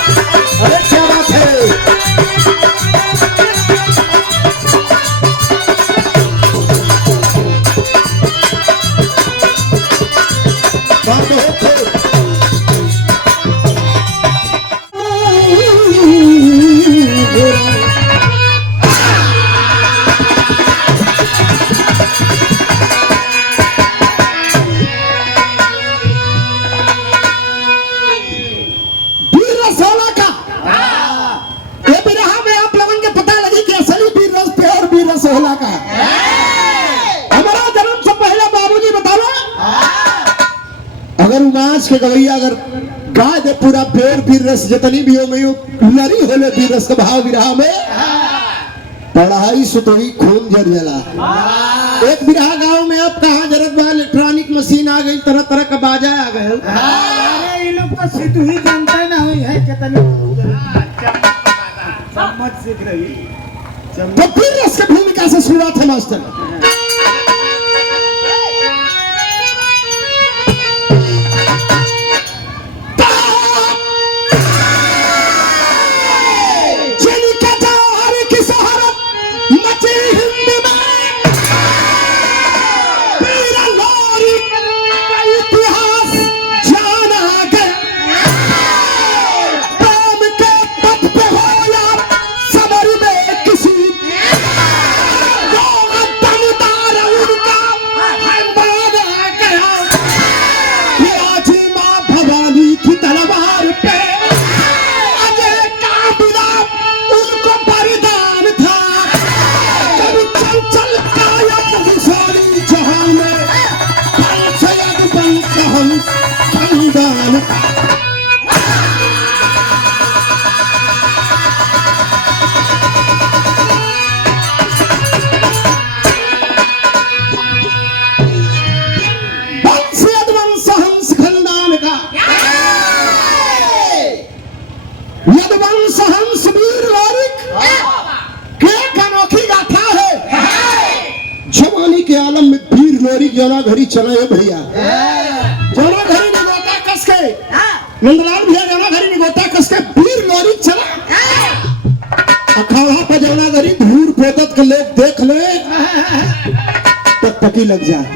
अरे क्या बात है। बात है। सोहला का हमारा जन्म से पहले बाबूजी बताओ, अगर उमास के गवैया अगर गाय दे पूरा पेड़ पीर रस जितनी भी हो में लरी होले पीर रस का भाव विरहा में पढ़ाई सुतोई खून जर जला। एक बिरहा गांव में अब कहा जरूरत बा इलेक्ट्रॉनिक मशीन आ गई, तरह तरह का बाजा आ गए। अरे इन लोग को सिद्धू ही जानता ना हुई है कितनी समझ सीख रही। तो फिर इसकी भूमिका से शुरुआत है मास्टर। जना घड़ी चला है भैया, जना घड़ी निगोता कस के नंदलाल भैया जना घड़ी निगोता कस के वीर लोरी चला। अखाड़ा पर जना घड़ी धूर पोतत के लोग देख ले टकटकी लग जाए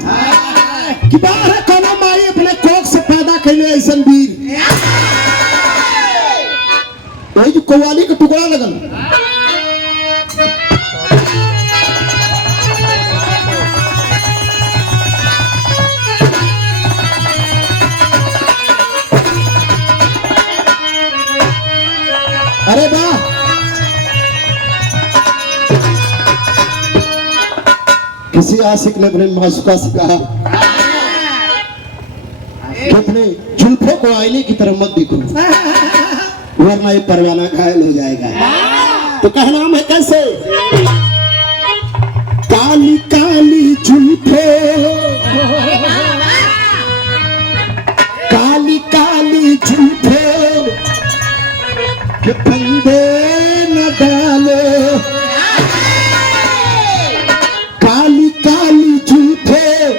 कि बाहर है कोना माई अपने कोख से पैदा कैले ऐसा वीर। वही जो कव्वाली का टुकड़ा लगल अरे वाह, किसी आशिक ने अपने मासूका से कहा कि अपने जुल्फों को आईने की तरफ मत देखो वरना ये परवाना घायल हो जाएगा। तो कहना नाम है कैसे, काली काली जुल्फों, काली काली जुल्फों के फंदे न डालो, काली काली जुल्फे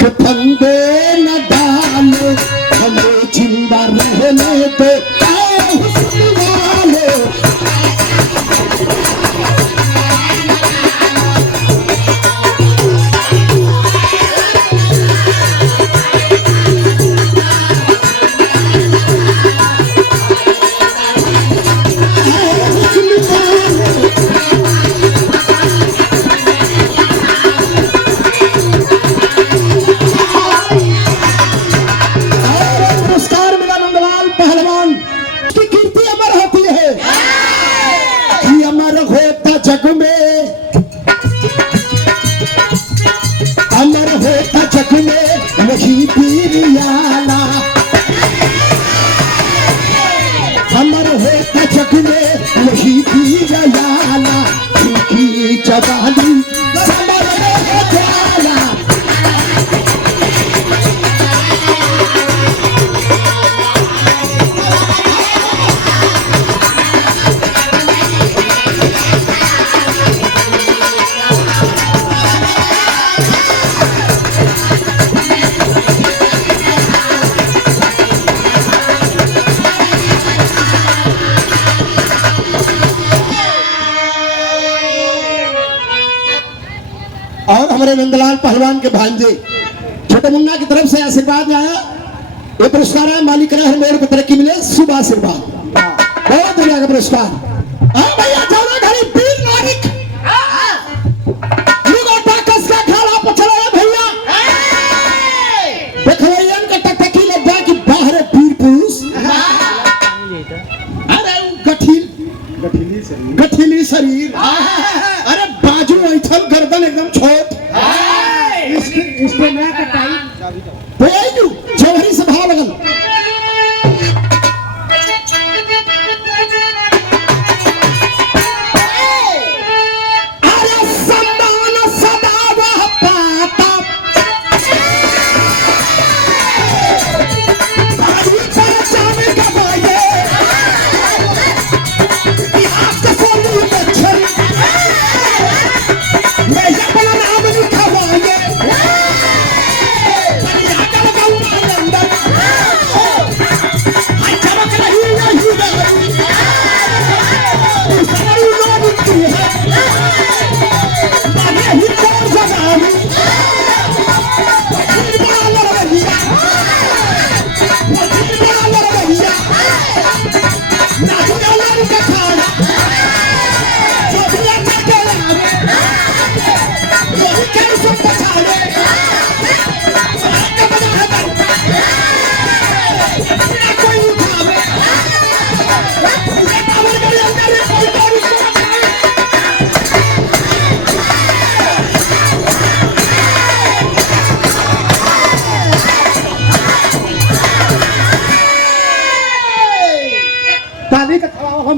के फंदे न डालो, हमें जिंदा रहने दो हुस्न वाले। जग में अमर होता जग में वही वीरियाला, अमर होता जग में वही वीरियाला, उनकी जवानी समर में जाला। हमारे नंदलाल पहलवान के भांजे छोटे मुन्ना की तरफ से आशीर्वाद आया। ये पुरस्कार है मालिक हर मोड़ पर तरक्की मिले, शुभ आशीर्वाद, बहुत दुनिया का पुरस्कार। हाँ भैया चौदह घड़ी वीर नारिक का खाला पर चला है भैया। देखवैयन का टकटकी लग जाए कि बाहर वीर पुरुष, अरे गठीली शरीर, अरे बाजू ऐठल गर्दन एकदम छोट, इसके ना कटाई जौहरी से भाव लगल।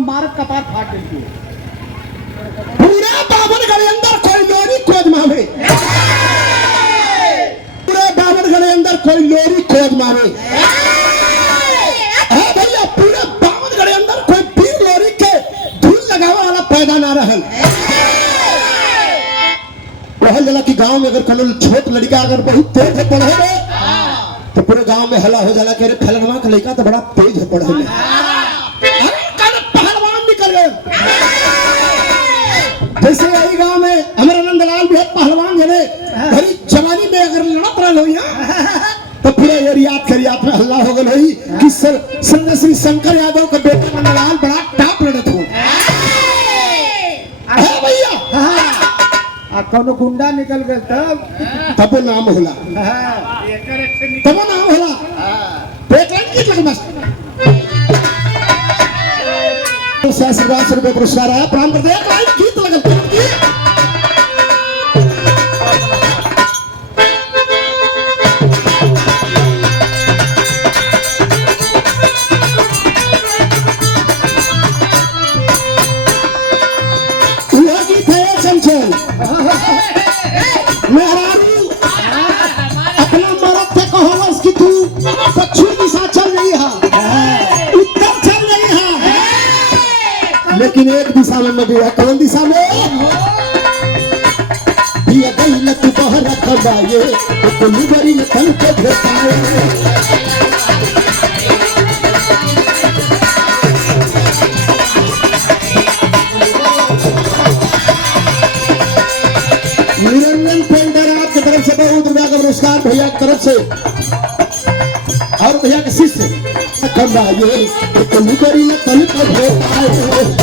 मारत कपार फाट देती है। पूरे बावन गढ़े अंदर कोई लोरी खोज मावे, पूरे बावन गढ़े अंदर कोई लोरी खोज मावे। हाँ भैया पूरे बावन गढ़े अंदर कोई पीर लोरी के धूल लगावा वाला पैदा ना रहल। कहल जाला कि गांव में अगर कोनो छोट लड़का अगर बहुत तेज है पढ़े में तो पूरे गांव में हल्ला हो जाला कि अरे फलनवा का लड़का तो बड़ा तेज है पढ़े में। जैसे यही गांव में हमारा नंदलाल भी पहलवान जने भरी जवानी में अगर लड़त रहा हो तो पूरे एरियात में हल्ला हो गई कि संजय श्री शंकर यादव का बेटा नंदलाल बड़ा टॉप लड़त हो भैया। कोनो गुंडा निकल गए तब नाम होला, तब नाम होला बस आशीर्वाद स्वरूप पुरस्कार आया। प्राण कर दिया गीत लगल गीत है चंचल मेहरारू अपना मरद के कहलस कि तू पश्चिम दिशा चल रही है, उत्तर चल रही है, लेकिन एक दिशा में मैं गया। कौन दिशा में? दिया गई न तू बाहर रखवाए तो लुगरी में तन को भेटाए। निरंजन पेंटर आपकी तरफ से बहुत रुपया का पुरस्कार भैया की तरफ से और भैया के शिष्य कमाए तो लुगरी में तन को भेटाए।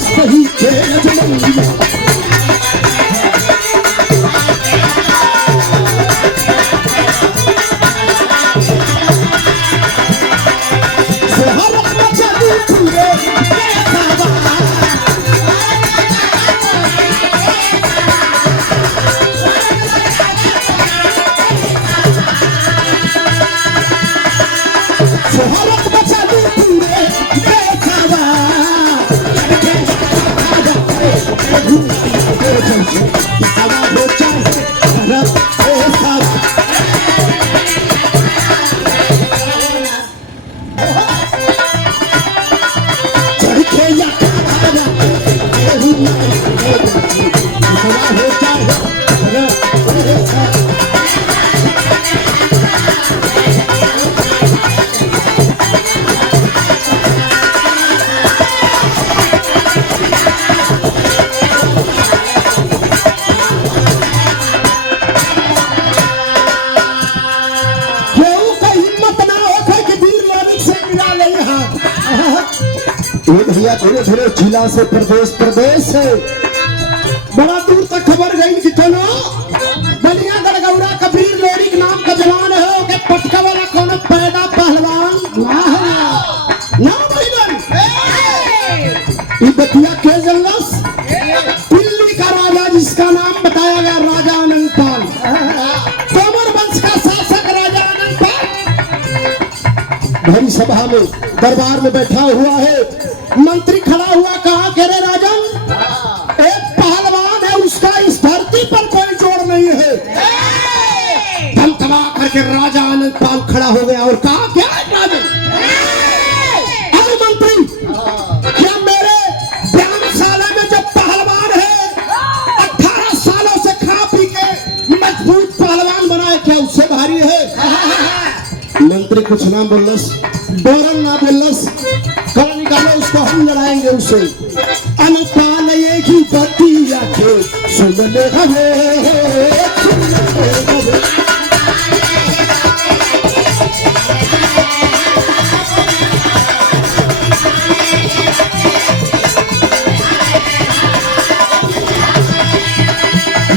सही ये भैया धीरे धीरे जिला से प्रदेश, प्रदेश से बड़ा दूर तक खबर गई कि चलो बलिया गड़गौरा कबीर लोरी के नाम का जवान है के पटका वाला कौन पैदा पहलवान ना भाईजान। ये बतिया के जल्लस दिल्ली का राजा जिसका नाम बताया गया राजा अनंतपाल, तोमर वंश का शासक राजा अनंतपाल भरी सभा में दरबार में बैठा हुआ है। मंत्री खड़ा हुआ, कहा कह रहे राजन एक पहलवान है, उसका इस धरती पर कोई जोड़ नहीं है। धमधमा करके राजा अनंतपाल खड़ा हो गया और कहा क्या है राजन? अरे मंत्री, क्या मेरे व्यायामशाला में जो पहलवान है 18 सालों से खा पी के मजबूत पहलवान बना है, क्या उससे भारी है? मंत्री कुछ ना बोलस, डोरन ना बोलस, कल निकालो उसको, हम लड़ाएंगे उससे। अनंतपाल एक ही बतिया के सुन ले हमें, सुन ले हमें।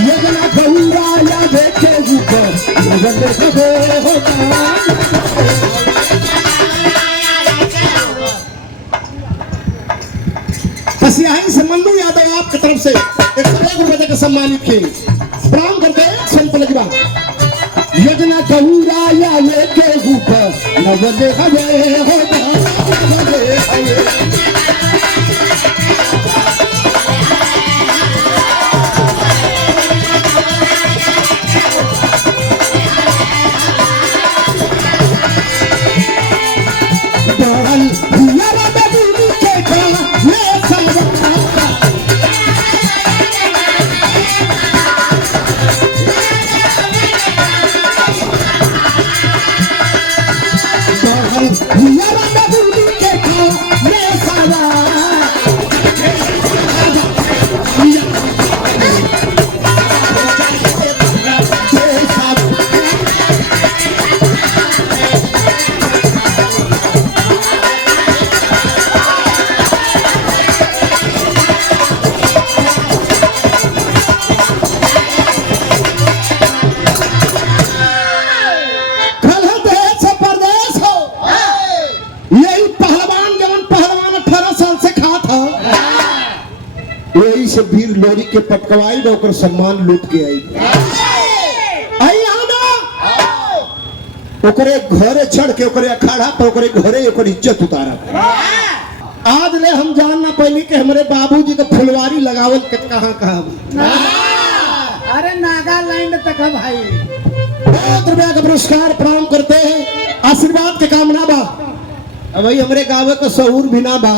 ये जना गौरा या देखे ऊपर नजर ले हमें यहीं से मन्नू यादव आपकी तरफ से 101 रुपए का सम्मानित किए, प्रणाम करते हैं। संपल की बात योजना गौरा या लेके ऊपर नजर हमें होगा से वीर लोरी के पटकवाई न ओकर सम्मान लूट के आई ओकरे घरे चढ़ के ओकरे अखाड़ा पर ओकरे घरे ओकर इज्जत उतारा। आज ले हम जानना पहले कि हमारे बाबूजी के फुलवारी लगावल के कहां अरे नागालैंड तक है भाई। बहुत रुपया का पुरस्कार प्रणाम करते हैं, आशीर्वाद के कामना बा। अब भाई हमारे गाँव का सहूर भी ना बा,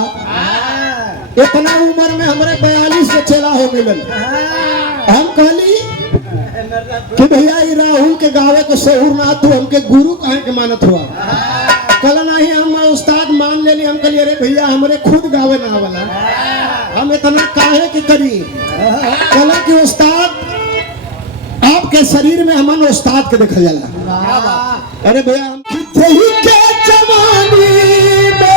इतना उम्र में हमारे 42 के चेला हो गए। हम कहली कि भैया राहुल के गावे को सहूर ना तू हमके गुरु कहे के मानत हुआ। कल नहीं हम उस्ताद मान लेली, हम कहली अरे भैया हमारे खुद गावे ना वाला, हम इतना काहे की करी। कल कि उस्ताद आपके शरीर में हमन उस्ताद के देखा जाला। अरे भैया हम कितने ही के जवानी में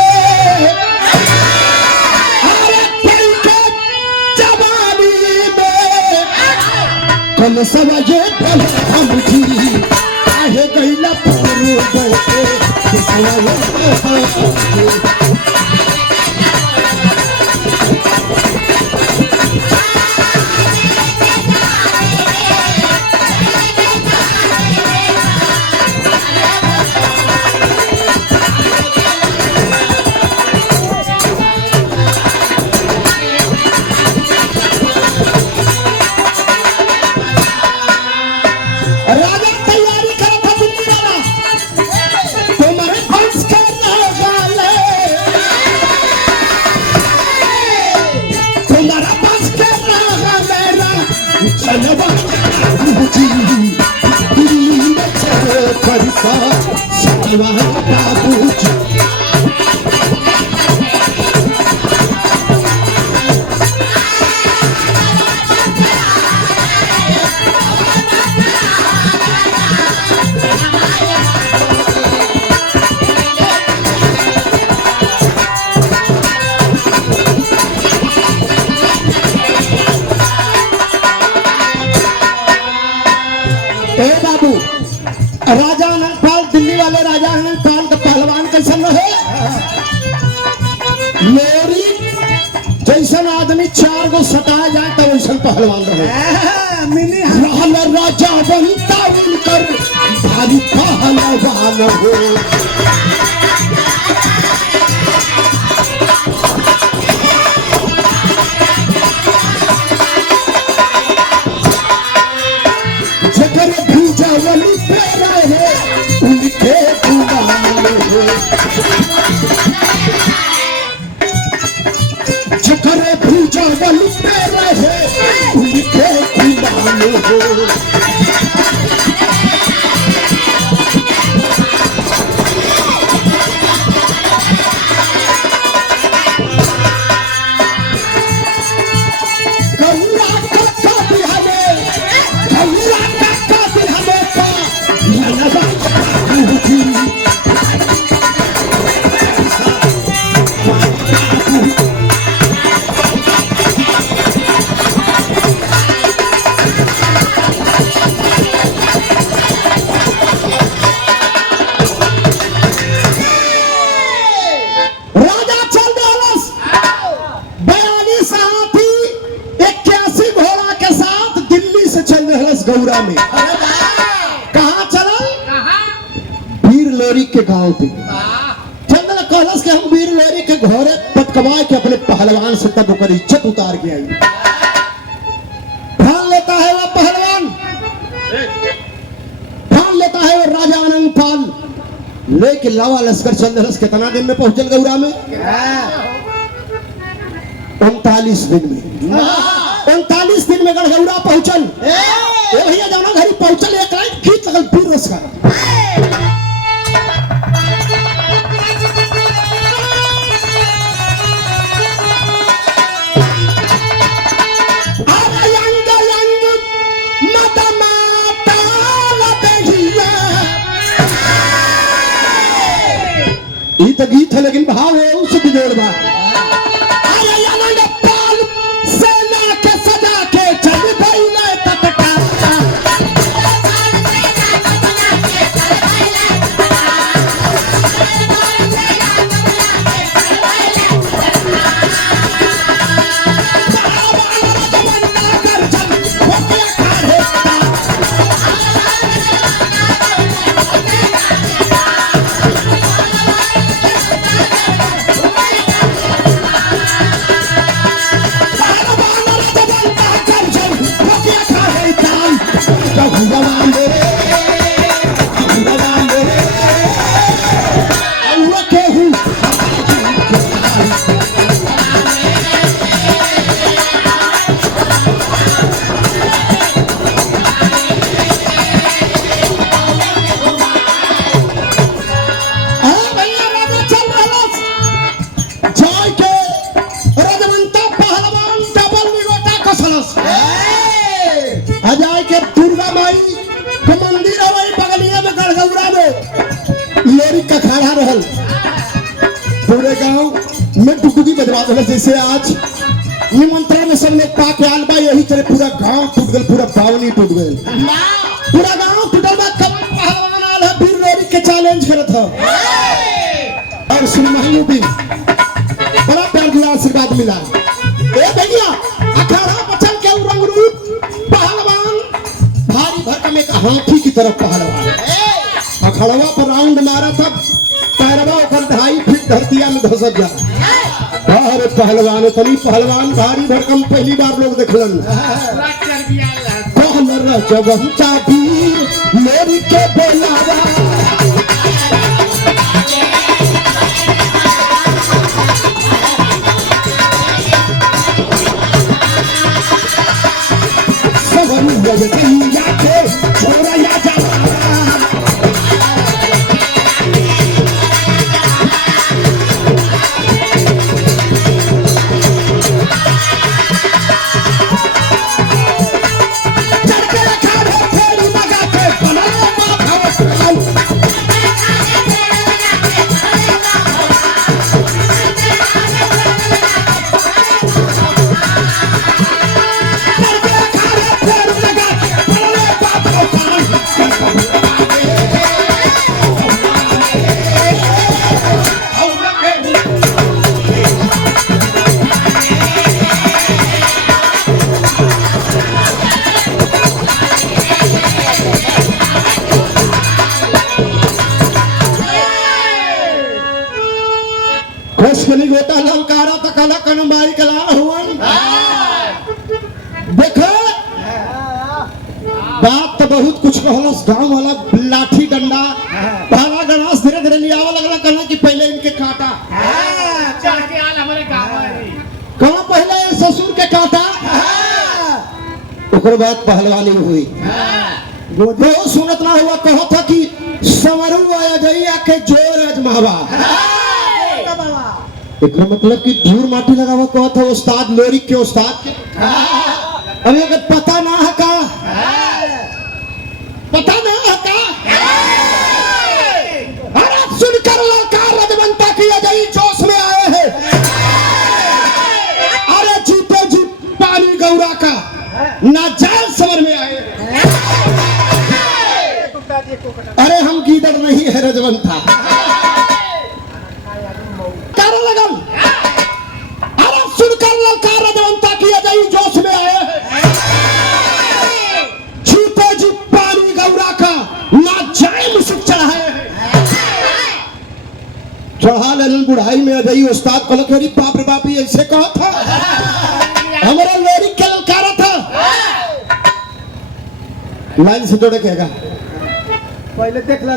कल सवाजे पल हम जी आहे गईला पूरू बैठे लोरी जैसन आदमी 4 गो सटा जाए तो वैसन पहलवान रहे। मिली रहल राजा बनता उनकर भारी पहलवान हो। जकर भूजावल पे रहे उनके गुलाम हो। जकर भूजावल पे रहे उनके गुलाम हो। गौरा कक्का बिहाने गौरा कक्का बिहाने का ललवा उठी। राजा चल रहलस 42 हाथी 81 घोड़ा के साथ दिल्ली से चल रहलस गौरा में। कहाँ चलल? वीर लोरी के गांव पे चंदन कहलस कि हम वीर लोरी के घोड़े पटकवा के अपने पहलवान से तब ओकर इज्जत उतार के आई। ठान लेता है वह पहलवान, ठान लेता है वो राजा आनंद पाल। लेकिन लावा लश्कर चंद्रस कितना दिन में पहुंचल गौरा में? 39 दिन में। 39 दिन में गढ़गौरा पहुंचल। ए भैया जौना घड़ी पहुंचल एक लाइन गीत लगल वीर रस का। अरे यंग यंग मदमाता लबहिया। ई तो गीत है लेकिन भाव है उससे बिजोड़ बा। अरे आनंद पाल सेना के सजा के चल भइले तटका। अजाय के दुर्गा माई के मंदिर है वही बगलिया में गढ़गौरा में लोरी का खड़ा रहल। पूरे गांव में डुगडुगी बजवा देल। जैसे आज निमंत्रण में सब लोग पाके आल बा यही तरह पूरा गांव टूट गल, पूरा बावनी टूट गल, पूरा गांव टूटल बा। कब पहलवान आल है वीर लोरी के चैलेंज करत है और सुनमाइयो भी बड़ा प्यार दिया, आशीर्वाद मिला। ए भैया अखाड़ा बचल के रंग रूप पहलवान भारी भरकम एक हाथी की तरफ पहलवान अखाड़वा पर राउंड मारा था। पैरवा ऊपर 2.5 फीट धरतिया में धसत जा। अरे पहलवान तनी पहलवान भारी भरकम पहली बार लोग देखलन। कहल जब हम वीर लोरी के बोलावा। ललकारा तो कला कनमाई कला हुआ देखो बात तो बहुत कुछ कहलस गांव वाला लाठी डंडा भाला गणास धीरे धीरे लियावा लगला कहना कि पहले इनके काटा चढ़ के आल हमारे गाँव में कहाँ पहले ससुर के काटा ओकर बाद पहलवानी हुई वो सुनत ना हुआ कहो था कि समरू आया जइया के जोर अजमावा एकरा मतलब कि धूर माटी लगावा कहो था उस्ताद लोरी के उस्ताद के अभी अगर पता ना है का पता ना है का अरे सुनकर ललकार रजवंता की अजय जोश में आए हैं अरे जीते जी पानी गौरा का नाजायज समर में आए हैं अरे हम गीदड़ नहीं है रजवंता कारण लगन अरे सुनकर ललकार रजवंता की अजय जोश में आए हैं छूते जी पानी गौरा का नाजायज मुसक चढ़ाए हैं चढ़ा लेलन बुढ़ाई में अजय उस्ताद कलकरी बाप रे बाप ये ऐसे कहा था हमारा लोरी के ललकारा था लाइन से जोड़े कहेगा पहले देख ला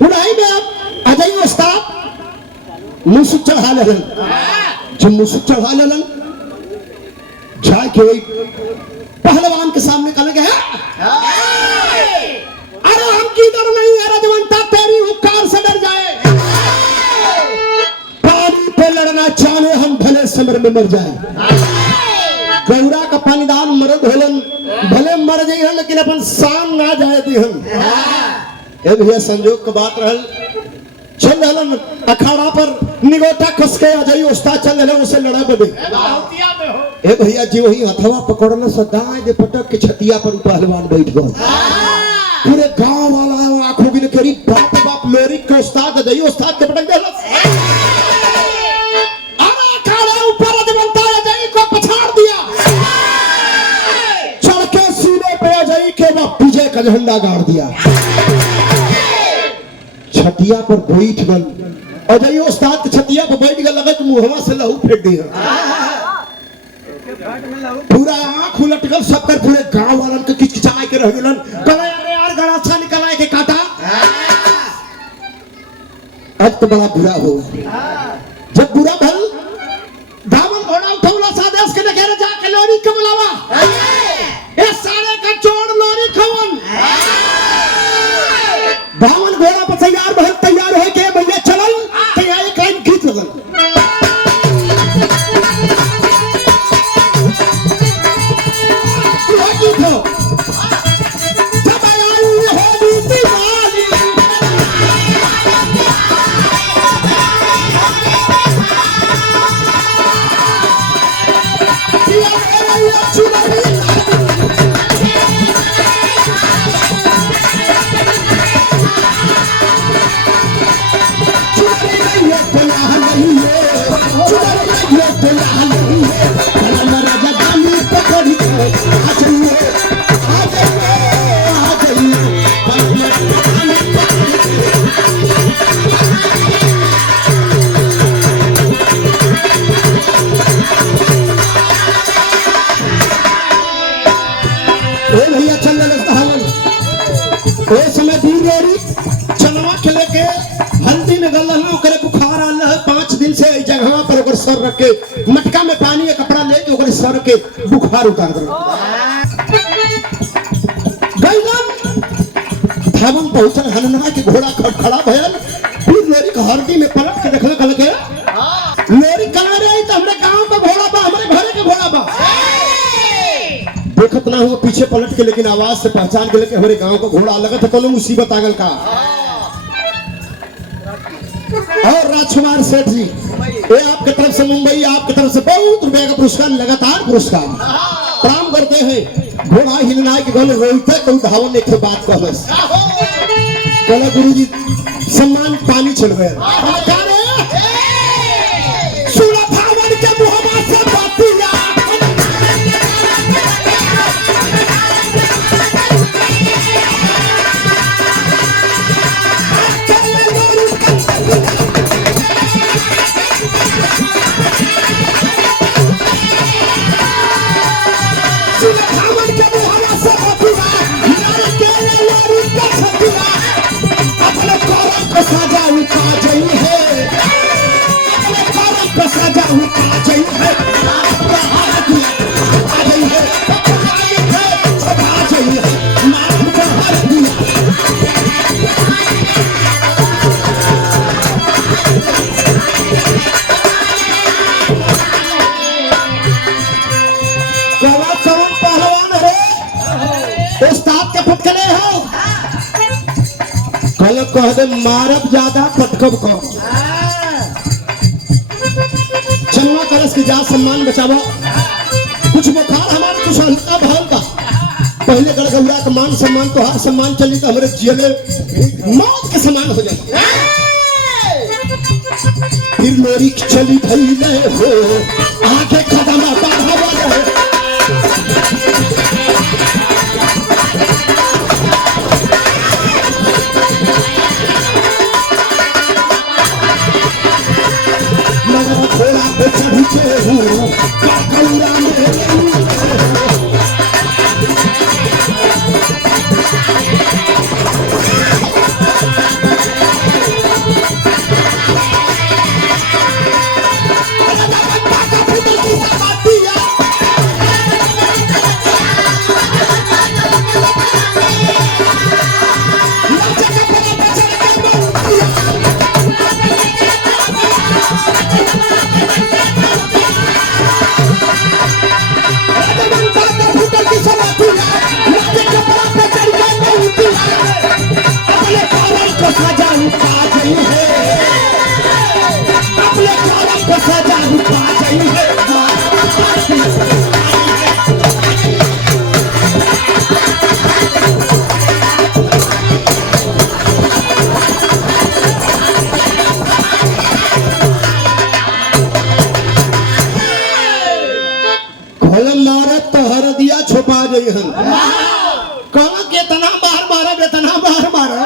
बुढ़ाई में अब अजय उस्ताद मुसुक चढ़ा लेलन जब मुसुक चढ़ा लेलन जाए के वही पहलवान के सामने कहा गया अरे हम किधर नहीं है रजवंता तेरी हुक्कार से डर जाए पानी पे लड़ना चाहे हम भले समर में मर जाए गौरा का पानीदान मरद होलन भले मर जाइए लेकिन अपन शान ना जाए दी हम ए भैया संजोग का बात रहल चल रहलन अखाड़ा पर निगोटा कस के अजय उस्ताद चल रहले उसे लड़ा बदे बहुतिया में हो ए भैया जी वही हथवा पकड़ने से दाएं दे पटक के छतिया पर पहलवान बैठ गए पूरे गांव वाला आंखों की करी बाप बाप लोरी के उस्ताद अजय उस्ताद के पटक देलस अरे अखाड़ा ऊपर रजवंता अजय को पछाड़ दिया चढ़ के सीने पे अजय के वह विजय का झंडा गाड़ दिया छतिया पर बैठ गल अजय उस्ताद के छतिया पर बैठ गल लगे कि मुहवा से लहू फेंक दिया पूरा आंख उलट गल सबकर पूरे गांव वालन के किचकिचाए के रह गेलन कहले अरे यार गड़ाछा निकलाए के काटा अब तो बड़ा बुरा हो जब बुरा भल दामन घोड़ा उठौला सादेश के नगेरे जाके लोरी के बुलावा ए सारे का चोर लोरी खवन दामन घोड़ा पर तैयार भल तैयार हो के भैया चलल तैयारी काइन गीत लगल गीत हो जब आई होली दिवाली दिया मेरा चुनरी भैया चल समय दूर रोरी चलवा के लेके हल्दी में गल ओकरे बुखार आल 5 दिन से जगह पर ओकर सर रख के मटका में पानी का कपड़ा लेके ओकर सर के बुखार उतार दे गईलन धावन पहुंचल हनना के घोड़ा खड़ा भयल फिर लोरी के हल्दी में पलट के देखल कल के लोरी कला रे त हमरे गांव का घोड़ा बा हमरे घरे के घोड़ा बा देखत ना हुआ पीछे पलट के लेकिन आवाज से पहचान के लेके हमारे गांव का घोड़ा लगत है तो मुसीबत आगल का और राजकुमार सेठ जी ये आपके तरफ से मुंबई आपके तरफ से बहुत रुपए का पुरस्कार लगातार पुरस्कार प्रणाम करते हैं घोड़ा हिलना के गल रोते तो धावन एक बात कहलस कहला गुरुजी सम्मान पानी चल गया सुना धावन के मुहम्मद से बातिया जाऊं आ जाई है बाहर दिया आ जाई है आ जाई है नाम बाहर दिया कौन कौन पहलवान हो उस्ताद के फटकले हो कल कह दे मारब ज्यादा पटकब कम चलना करस के जा सम्मान बचावा कुछ बुखार हमारे कुछ हल्का बहलका पहले गड़गौरा का मान सम्मान तो हर सम्मान चली तो हमारे जिले मौत के समान हो जाए फिर लोरी चली भैले हो आगे कदम बढ़ावा रहे मगर घोड़ा पे चढ़ के हूँ गड़गौरा में छुपा गई हन कहाँ के तना बाहर मारा बेतना बाहर मारा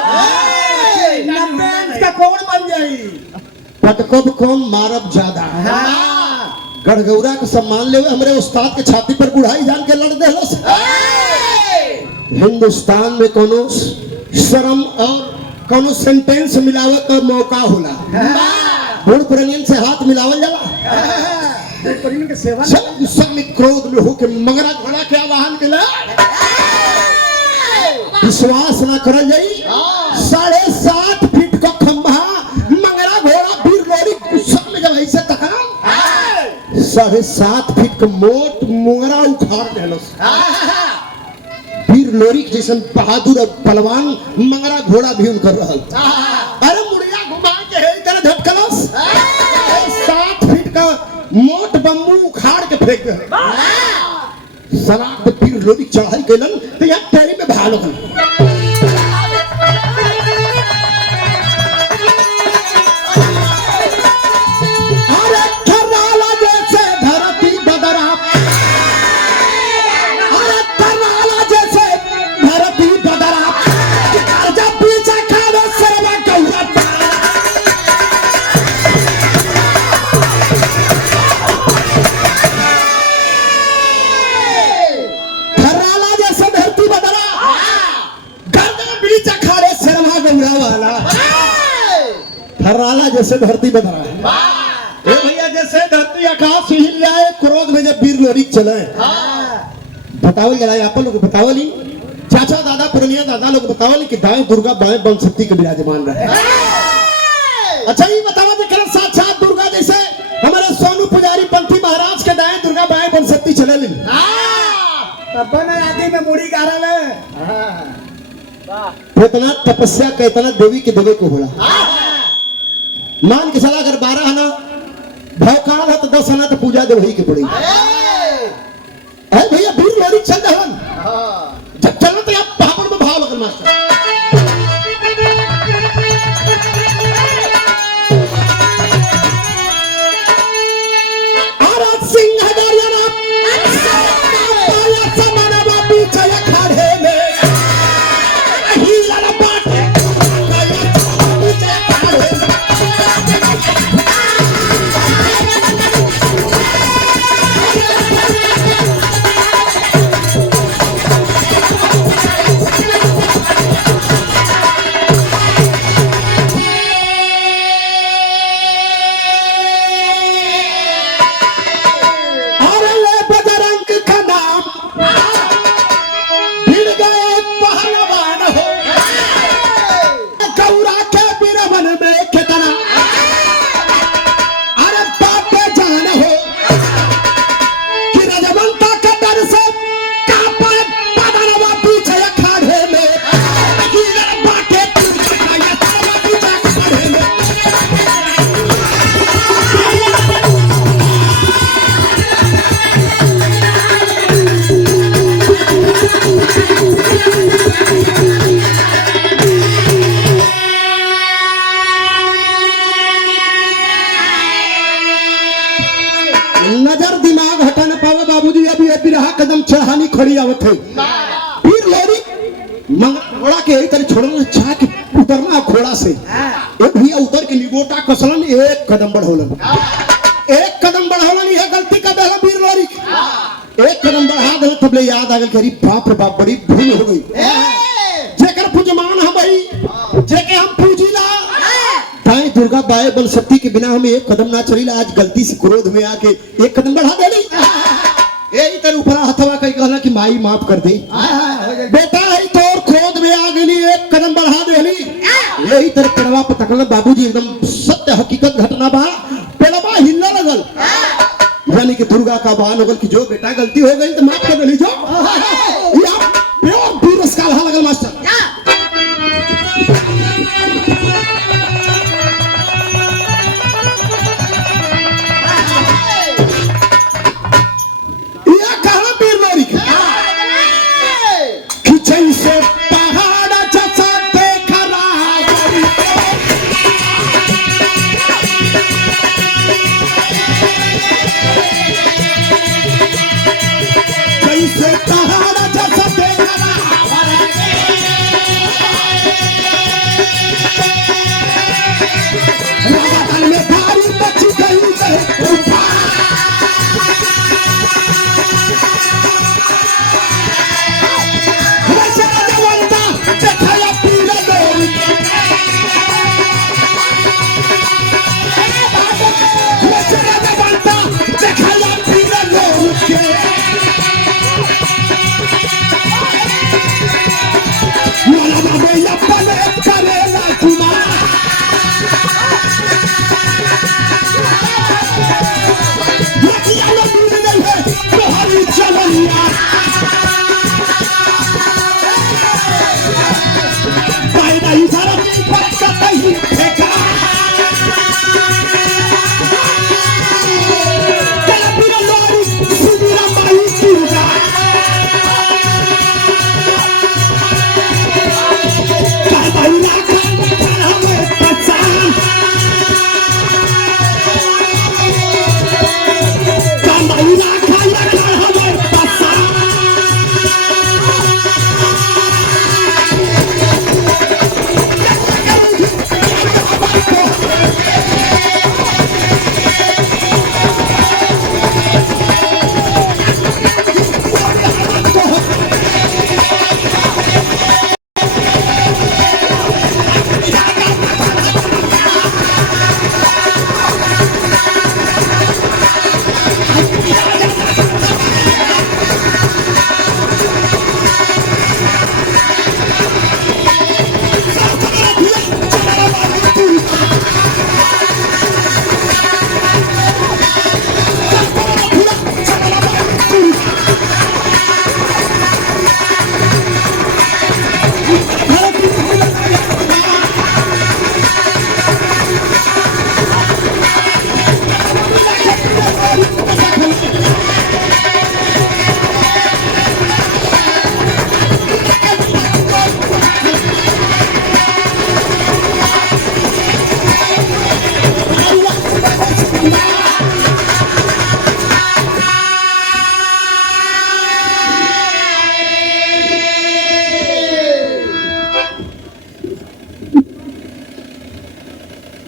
90 इंच का कौन बन जाई पटकब कम मारब ज्यादा गड़गौरा के सम्मान ले हमारे उस्ताद के छाती पर बुढ़ाई जान के लड़ दे हिंदुस्तान में कोनो शर्म और कोनो सेंटेंस मिलावे का मौका होला बूढ़ पुरानियन से हाथ मिलावल जाला के सेवा गुस्सा में क्रोध में होके मगरा घोड़ा के आवाहन के विश्वास ना करल जाई 7.5 फीट का खंभा मंगरा घोड़ा वीर लोरी गुस्सा में जब ऐसे तका 7.5 फीट का मोट मुंगरा उखाड़ देलस वीर लोरी के जैसन बहादुर और पहलवान मंगरा घोड़ा भी उनकर रहल अरे मुड़िया घुमा के हे तरह झटकलस 7 फीट का मोट बम्बू उखाड़ के फेंक दे सलाख पे फिर लोरी चढ़ाई कैलन तो यहाँ पैरी में भालो अरे थर्राला जैसे धरती बदरा अरे थर्राला जैसे धरती बदरा जब पीछे खावे सेवा गौरा थर्राला जैसे धरती बदरा ए भैया जैसे धरती आकाश हिल जाए क्रोध में जब वीर लोरी चले बतावल गया आप लोग बतावली चाचा दादा पुरनिया दादा लोग बतावली कि दाएं दुर्गा बाएं बनशक्ति के विराजमान रहे अच्छा ये बतावा देखे साक्षात दुर्गा जैसे हमारे सोनू पुजारी पंथी महाराज के दाएं दुर्गा बाएं बनशक्ति चले ली आदि में मुड़ी गारल इतना तपस्या का इतना देवी के देवे को होला मान के चला अगर 12 आना भौकाल है तो 10 आना तो पूजा दे वही के पड़ी अरे भैया वीर लोरी चल रहन जब चलना तो आप पापड़ में भाव लगन मास्टर आरात सिंह हजारिया पाया समाना बापी चया खाड़े में हीला ना बाटे नजर दिमाग हटा न पावे बाबूजी। अभी अभी रहा कदम चढ़ानी खड़ी आवत है। फिर लोरी घोड़ा के तरह छोड़ना चाह के उतरना घोड़ा से। एक भैया उतर के निगोटा कसलन, एक कदम बढ़ौलन। एक कदम बढ़ौलन, यह गलती का पहला वीर लोरी। एक कदम बढ़ा दे तब ले याद आ गई, अरे बाप रे बाप बड़ी भूल हो गई। जेकर पूजमान हम भाई, जेके हम पूजीला, दाएं दुर्गा बाएं बल शक्ति के बिना हम एक कदम ना चलीला। आज गलती से क्रोध में आके एक कदम बढ़ा देली। यही तरह ऊपर हथवा कही कहला कि माई माफ कर दे बेटा, है तोर क्रोध में आ गई, एक कदम बढ़ा देली। यही तरह पेड़वा पर तकल बाबूजी, एकदम सत्य हकीकत घटना बा। पेड़वा हिलने लगल, यानी कि दुर्गा का बहान होगल कि जो बेटा गलती हो गई तो माफ कर देली। जो वीरस का लहा लगल मास्टर।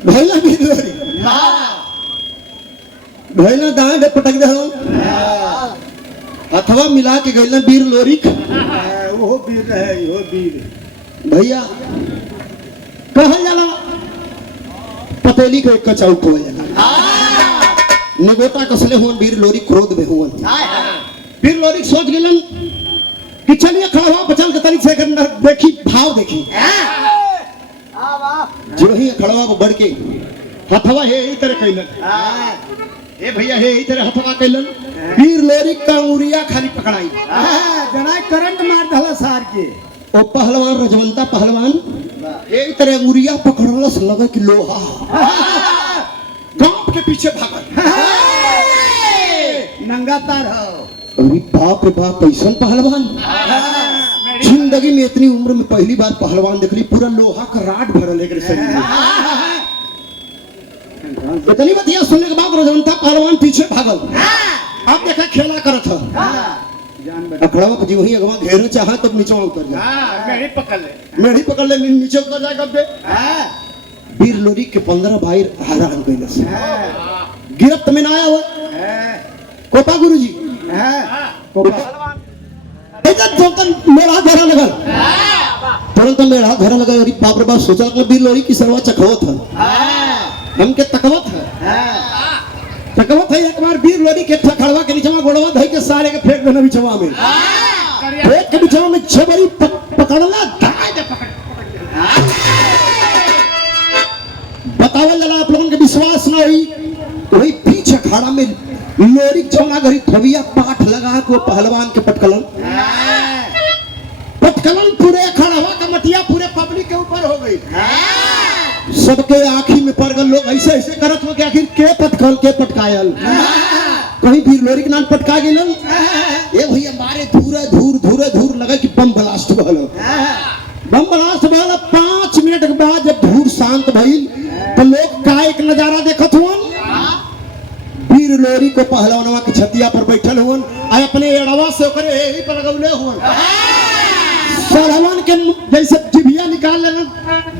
भैला भी लोरी भैला दाएं पे पटक दे अथवा मिला के गइल वीर लोरी। वो वीर है, वो वीर भैया कहल जाला पतेली के एक चौक हो जाला। निगोटा कसले हुन वीर लोरी क्रोध में हुन। वीर लोरी सोच गेलन कि चलिए खड़ा हो बचल के तरीके से देखी भाव देखी। जो ही खड़वा को बढ़ के हथवा हे ई तरह कैलन। ए भैया हे ई तरह हथवा कैलन। वीर लोरी का उरिया खाली पकड़ाई। जना करंट मार दला सार के। ओ पहलवान रजवंता पहलवान ए ई तरह उरिया पकड़लस, लगे कि लोहा। गांव के पीछे भागल। नंगा तार हो। अरे बाप रे बाप, ऐसन पहलवान जिंदगी में इतनी उम्र में पहली बार पहलवान देख ली। पूरा लोहा का राड भरल है शरीर में। इतनी बतिया सुनने के बाद रजवंता पहलवान पीछे भागल। अब देखा खेला करत है जान बचा अखड़वा पर जी वही अगवा घेरू चाहा तब नीचे उतर जा मेरी पकड़ ले मेढ़ी पकड़ ले नीचे उतर जाएगा बे वीर लोरी के 15 भाई हैरान कइले से गिरफ्त में ना आया हो कोपा गुरुजी इज्जत जोतन मेरा धरा लगल तुरंत मेरा धरा लगा अरे बाप रे बाप सोचा कि वीर लोरी की सरवा चखवत है हमके तकवत है एक बार वीर लोरी के खड़वा के नीचे गोड़वा धई के सारे के फेंक देना बिछवा में फेंक के बिछवा में छबरी पकड़ला बतावल जला आप लोगों के विश्वास ना हुई वही पीछे खड़ा में लोरी चौंगा घरी थविया पाठ लगा को पहलवान के पटकलन पूरे खड़वा का मटिया पूरे पब्लिक के ऊपर हो गई सबके आंखी में पड़ गए लोग ऐसे ऐसे करत हो कि आखिर के पटकायल कहीं भी लोरी के नाम पटका गेलन ए भैया मारे धूर लगा कि बम ब्लास्ट भलो बम ब्लास्ट भला 5 मिनट के बाद जब धूर शांत भइल तो लोग का एक नजारा देखत हुन वीर लोरी को पहलवानवा की छतिया पर बैठल हुन आ अपने एड़वा से ओकरे एही पर लगौले हुन पहलवान के जैसे जिभिया निकाल लेना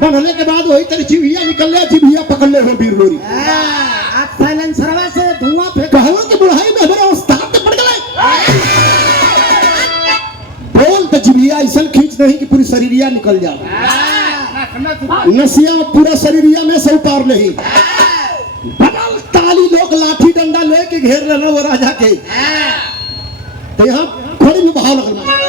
बनने के बाद वही तरह जिभिया निकल ले जिभिया पकड़ ले हो वीर लोरी आप साइलेंसरवा से धुआं फेंक पहलवान के बुढ़ाई में हमारा उस्ताद पे पड़ गए बोल तो जिभिया ऐसा खींच नहीं कि पूरी शरीरिया निकल जाए नसिया पूरा शरीरिया में से उतार नहीं बगल ताली लोग लाठी डंडा लेके घेर लेना वो राजा के तो यहाँ खड़ी में बहाव लगना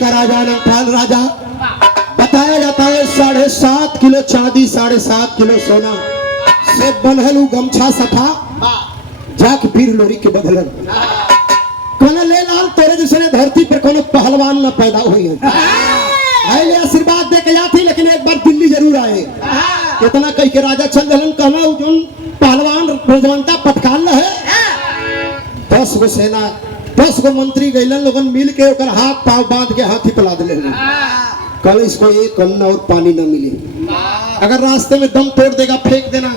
का राजा नंगपाल राजा बताया जाता है 7.5 किलो चांदी 7.5 किलो सोना से बनहल गमछा सफा जाके वीर लोरी के बदलन कल ले लाल तेरे जैसे धरती पर कोनो पहलवान न पैदा हुई है आए आशीर्वाद दे के जाती लेकिन एक बार दिल्ली जरूर आए इतना कह के राजा चल दलन कहना जोन पहलवान रजवंता पटकाल है 10 गो सेना 10 गो मंत्री गइलन लोगन मिल के ओकर हाथ पांव बांध के हाथी पला दिले कल इसको एक अन्न और पानी न मिले अगर रास्ते में दम तोड़ देगा फेंक देना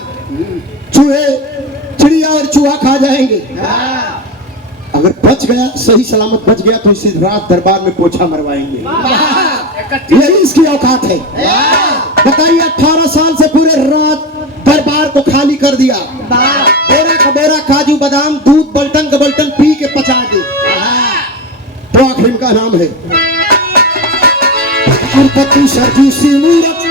चूहे चिड़िया और चूहा खा जाएंगे अगर बच गया सही सलामत बच गया तो इसे रात दरबार में पोछा मरवाएंगे यही इसकी औकात है बताइए 18 साल से पूरे रात दरबार को खाली कर दिया बोरा का बोरा काजू बादाम दूध बल्टन का बल्टन पी के पचा दे तो आखिर का नाम है सरजू सिमूरत